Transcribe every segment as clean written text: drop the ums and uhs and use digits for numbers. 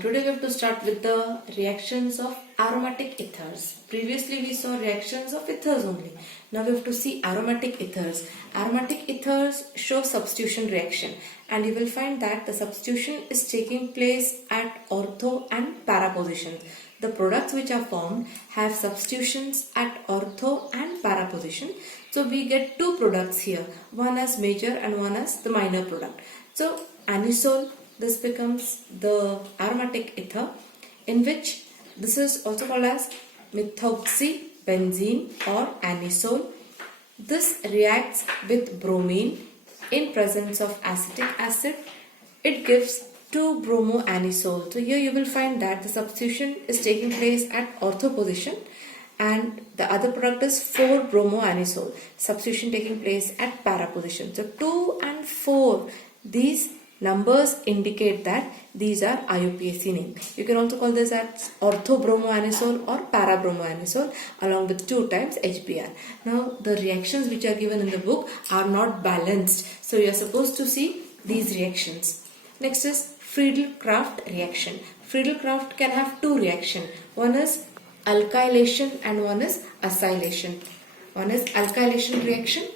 Today we have to start with the reactions of aromatic ethers. Previously we saw reactions of ethers only. Now we have to see aromatic ethers. Aromatic ethers show substitution reaction, and you will find that the substitution is taking place at ortho and para positions. The products which are formed have substitutions at ortho and para position. So we get two products here, one as major and one as the minor product. So anisole, this becomes the aromatic ether, in which this is also called as methoxybenzene or anisole. This reacts with bromine in presence of acetic acid. It gives 2-bromoanisole. So here you will find that the substitution is taking place at ortho position, and the other product is 4-bromoanisole. Substitution taking place at para position. So 2 and 4, these numbers indicate that these are IUPAC name. You can also call this as ortho-bromoanisole or para-bromoanisole along with 2 times HBr. Now the reactions which are given in the book are not balanced. So you are supposed to see these reactions. Next is Friedel-Crafts reaction. Friedel-Crafts can have 2 reactions. One is alkylation and one is acylation. One is alkylation reaction,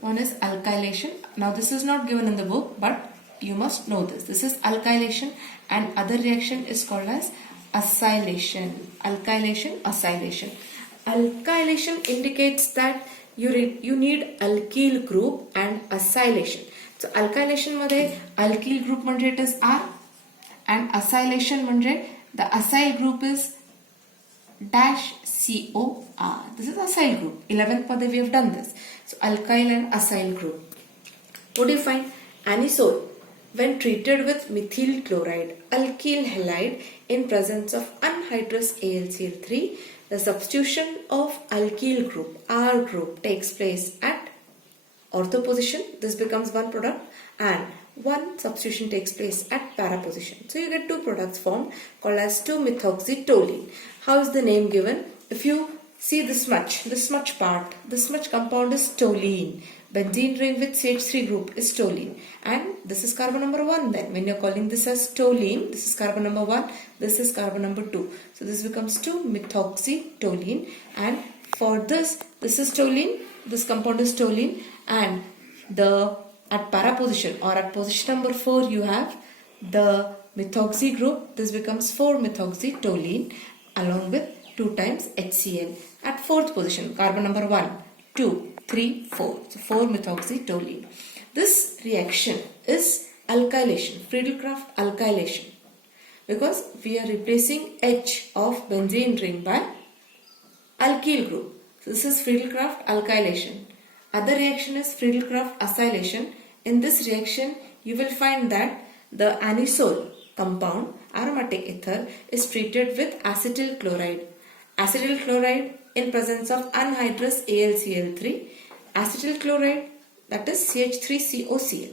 one is alkylation. Now this is not given in the book, but you must know this. This is alkylation, and other reaction is called as acylation. Alkylation, acylation. Alkylation indicates that you need alkyl group, and acylation. So alkylation मध्ये alkyl group म्हणजे it is R, and acylation म्हणजे the acyl group is dash COR. This is acyl group. 11th मध्ये we have done this. So alkyl and acyl group. What do you find? Anisole, when treated with methyl chloride, alkyl halide in presence of anhydrous AlCl3, the substitution of alkyl group, R group, takes place at ortho position. This becomes one product, and one substitution takes place at para position. So you get 2 products formed called as 2-methoxytoluene. How is the name given? If you see this much part, this much compound is toluene. Benzene ring with CH3 group is toluene, and this is carbon number 1 then. When you are calling this as toluene, this is carbon number 1, this is carbon number 2. So this becomes 2-methoxytoluene, and for this is toluene, this compound is toluene, and at para position or at position number 4 you have the methoxy group. This becomes 4-methoxytoluene along with 2 times HCl. At 4th position, carbon number 1, 2, 3, 4. So 4-methoxytoluene. This reaction is alkylation, Friedel-Crafts alkylation, because we are replacing H of benzene ring by alkyl group. So this is Friedel-Crafts alkylation. Other reaction is Friedel-Crafts acylation. In this reaction, you will find that the anisole compound, aromatic ether, is treated with acetyl chloride. Acetyl chloride in presence of anhydrous AlCl3. Acetyl chloride, that is CH3COCl.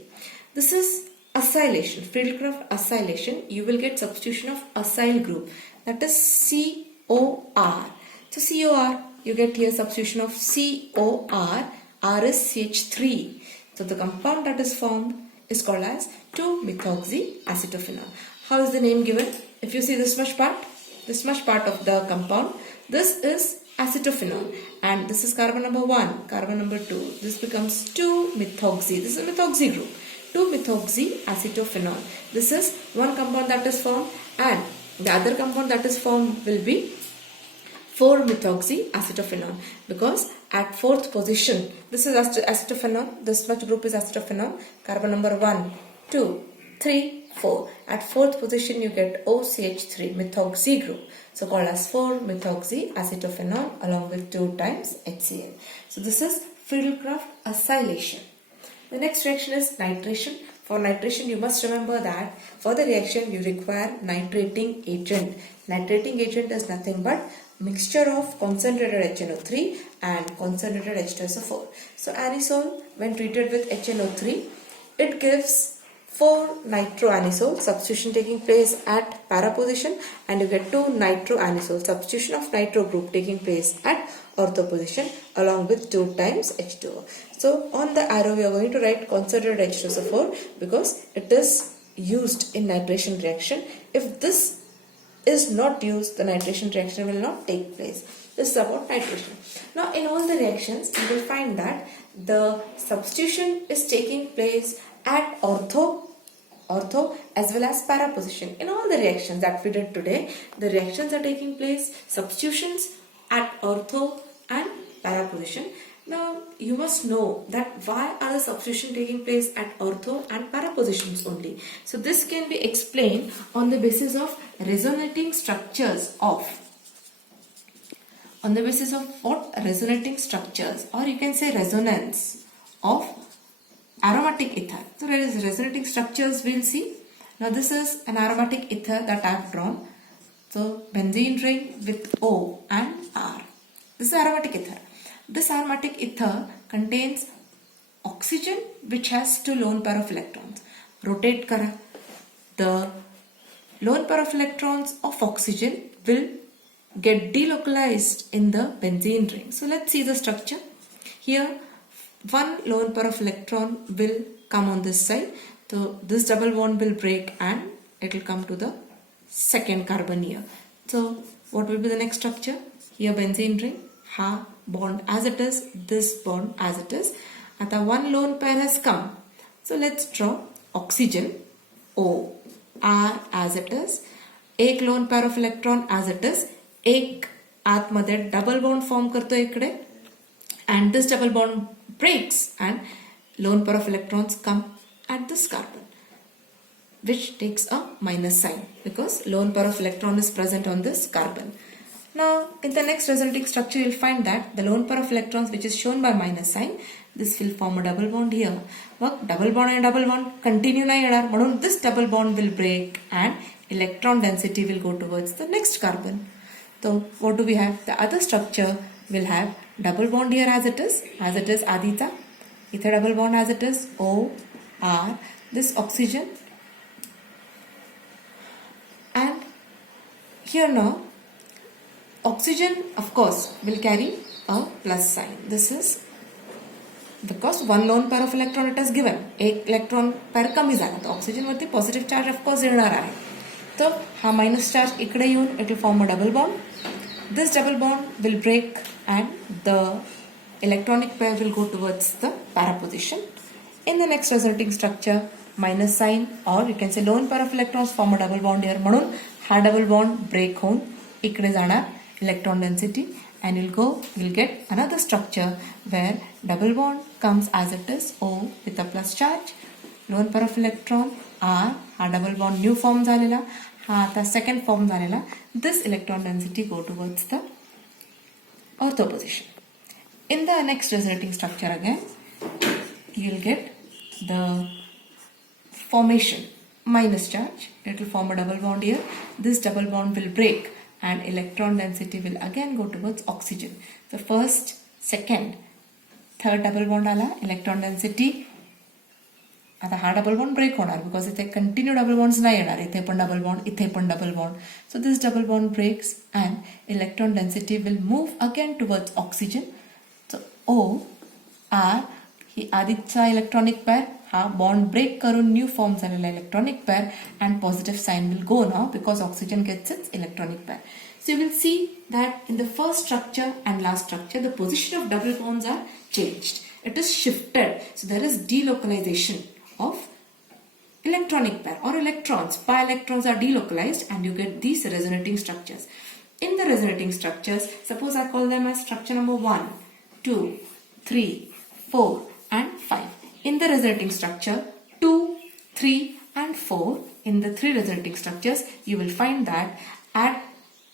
This is acylation, Friedel-Crafts acylation. You will get substitution of acyl group, that is COR. So COR, you get here substitution of COR. R is CH3. So the compound that is formed is called as 2-methoxyacetophenol. How is the name given? If you see this much part of the compound, this is acetophenol, and this is carbon number 1, carbon number 2. This becomes 2-methoxy. This is a methoxy group. 2-methoxyacetophenol. This is one compound that is formed, and the other compound that is formed will be 4-methoxyacetophenol, because at 4th position, this is acetophenol, this much group is acetophenol, carbon number 1, 2, 3, 4. At 4th position you get OCH3, methoxy group, so called as 4-methoxyacetophenol along with 2 times HCl. So this is Friedel-Crafts acylation. The next reaction is nitration. For nitration, you must remember that for the reaction you require nitrating agent. Nitrating agent is nothing but mixture of concentrated HNO3 and concentrated H2SO4. So anisole, when treated with HNO3, it gives 4-nitroanisole, substitution taking place at para position, and you get 2-nitroanisole, substitution of nitro group taking place at ortho position along with 2 times H2O. So on the arrow we are going to write concentrated H2SO4 because it is used in nitration reaction. If this is not used, the nitration reaction will not take place. This is about nitration. Now in all the reactions, you will find that the substitution is taking place at ortho as well as para position. In all the reactions that we did today, the reactions are taking place, substitutions at ortho and para position. Now you must know that why are the substitution taking place at ortho and para positions only. So this can be explained on the basis of resonating structures of resonating structures, or you can say resonance of aromatic ether. So there is resonating structures we will see. Now this is an aromatic ether that I have drawn. So benzene ring with O and R. This is aromatic ether. This aromatic ether contains oxygen which has 2 lone pair of electrons. Rotate kara. The lone pair of electrons of oxygen will get delocalized in the benzene ring. So let's see the structure. Here 1 lone pair of electron will come on this side. So this double bond will break and it will come to the second carbon here. So what will be the next structure? Here benzene ring, ha bond as it is, this bond as it is. आता 1 lone pair has come. So let's draw oxygen O, R as it is. एक lone pair of electron as it is. एक आतमध्ये double bond form करतो इकडे, and this double bond breaks and lone pair of electrons come at this carbon, which takes a minus sign because lone pair of electron is present on this carbon. Now in the next resulting structure you will find that the lone pair of electrons which is shown by minus sign, this will form a double bond here. Mug double bond and double bond continue नाही येणार, म्हणून this double bond will break and electron density will go towards the next carbon. So what do we have? The other structure will have double bond here as it is आधीचा, इथे double bond as it is O, R, this oxygen, and here now oxygen of course will carry a plus sign. This is because 1 lone pair of electron it has given, एक electron pair कमी झाला, तो oxygen वरती positive charge of course येणार आहे. तो हा minus charge इकडे येऊन it will form a double bond. This double bond will break and the electronic pair will go towards the para position. In the next resulting structure, minus sign or you can say lone pair of electrons form a double bond here, म्हणून हा double bond break होऊन इकडे जाणार electron density, and you'll get another structure where double bond comes as it is O with a plus charge, lone pair of electron R, हा double bond new form झालेला, हा आता second form झालेला, this electron density go towards the ortho position. In the next resulting structure again, you'll get the formation minus charge, it will form a double bond here, this double bond will break and electron density will again go towards oxygen. So first, second, third double bond आला, electron density, आता हा double bond break होणार because इथे continue double bonds नाही येणार, इथे पण double bond, इथे पण double bond. So this double bond breaks and electron density will move again towards oxygen. So O, R, ही आधीचा electronic pair, हा bond break करून new form झालेला electronic pair and positive sign will go now because oxygen gets its electronic pair. So you will see that in the first structure and last structure the position of double bonds are changed. It is shifted. So there is delocalization of electronic pair or electrons. Pi electrons are delocalized and you get these resonating structures. In the resonating structures, suppose I call them as structure number 1, 2, 3, 4 and 5. In the resonating structure 2, 3 and 4, in the 3 resonating structures, you will find that at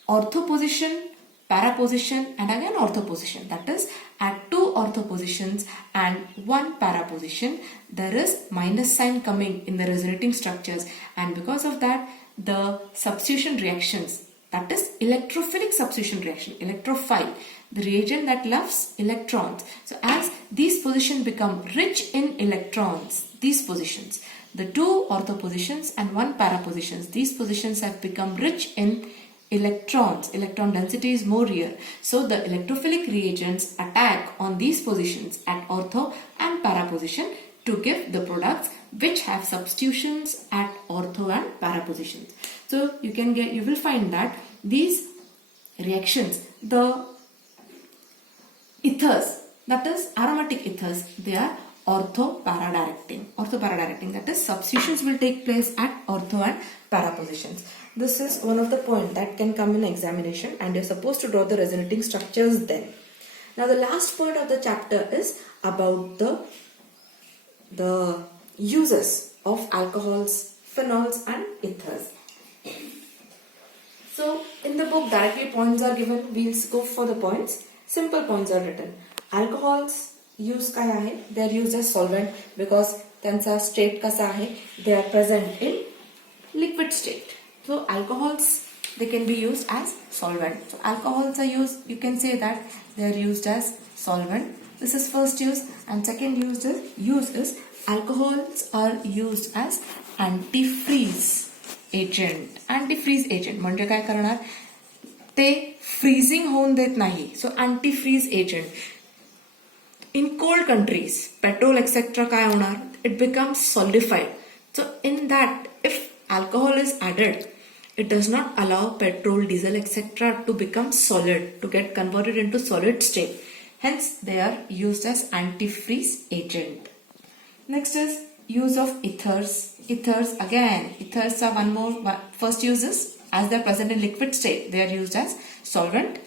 ortho position, para position and again ortho position, that is at 2 ortho positions and 1 para position, there is minus sign coming in the resonating structures, and because of that the substitution reactions, that is electrophilic substitution reaction, electrophile, the reagent that loves electrons. So as these positions become rich in electrons, these positions, the 2 ortho positions and 1 para positions, these positions have become rich in electrons, electron density is more rare. So the electrophilic reagents attack on these positions at ortho and para position to give the products which have substitutions at ortho and para positions. So you will find that these reactions, the ethers, that is aromatic ethers, they are ortho-para-directing. Ortho-para-directing, that is substitutions will take place at ortho and para positions. This is one of the points that can come in examination, and you're supposed to draw the resonating structures then. Now the last part of the chapter is about the uses of alcohols, phenols and ethers. So in the book directly points are given. We'll go for the points. Simple points are written. Alcohols use काय आहे? They are used as solvent because त्यांचा state कसा आहे? They are present in liquid state. So alcohols, they can be used as solvent. So alcohols are used, you can say that they are used as solvent. This is first use, and second use is alcohols are used as antifreeze agent. Antifreeze agent म्हणजे काय करणार? ते freezing होऊन देत नाही. So antifreeze agent. In cold countries, petrol etc. काय होणार? It becomes solidified. So in that, if alcohol is added, it does not allow petrol, diesel etc. to become solid, to get converted into solid state. Hence, they are used as antifreeze agent. Next is use of ethers. Ethers again. Ethers are one more. First uses, as they are present in liquid state, they are used as solvent.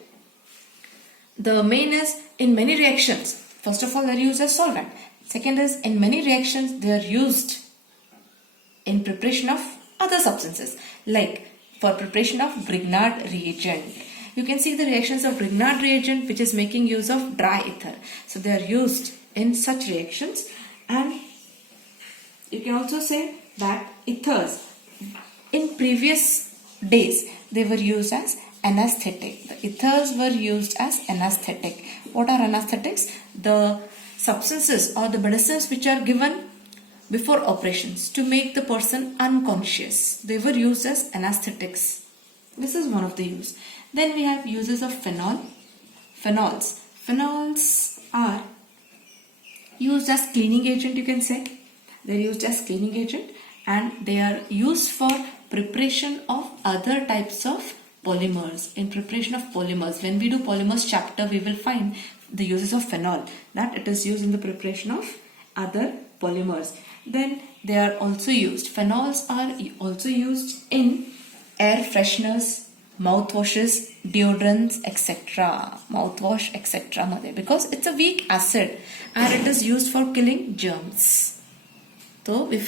The main is in many reactions. First of all, they are used as solvent. Second is in many reactions, they are used in preparation of other substances, like for preparation of Grignard reagent. You can see the reactions of Grignard reagent, which is making use of dry ether. So they are used in such reactions. And you can also say that ethers in previous days, they were used as anesthetic. The ethers were used as anesthetic. What are anesthetics? The substances or the medicines which are given before operations to make the person unconscious. They were used as anesthetics. This is one of the use. Then we have uses of phenol. Phenols. Phenols are used as cleaning agent, you can say. They are used as cleaning agent, and they are used for preparation of other types of polymers. In preparation of polymers, when we do polymers chapter, we will find the uses of phenol, that it is used in the preparation of other polymers. Then they are also used, phenols are also used in air fresheners, mouthwashes, deodorants etc. Mouthwash etc. because it's a weak acid and it is used for killing germs. So if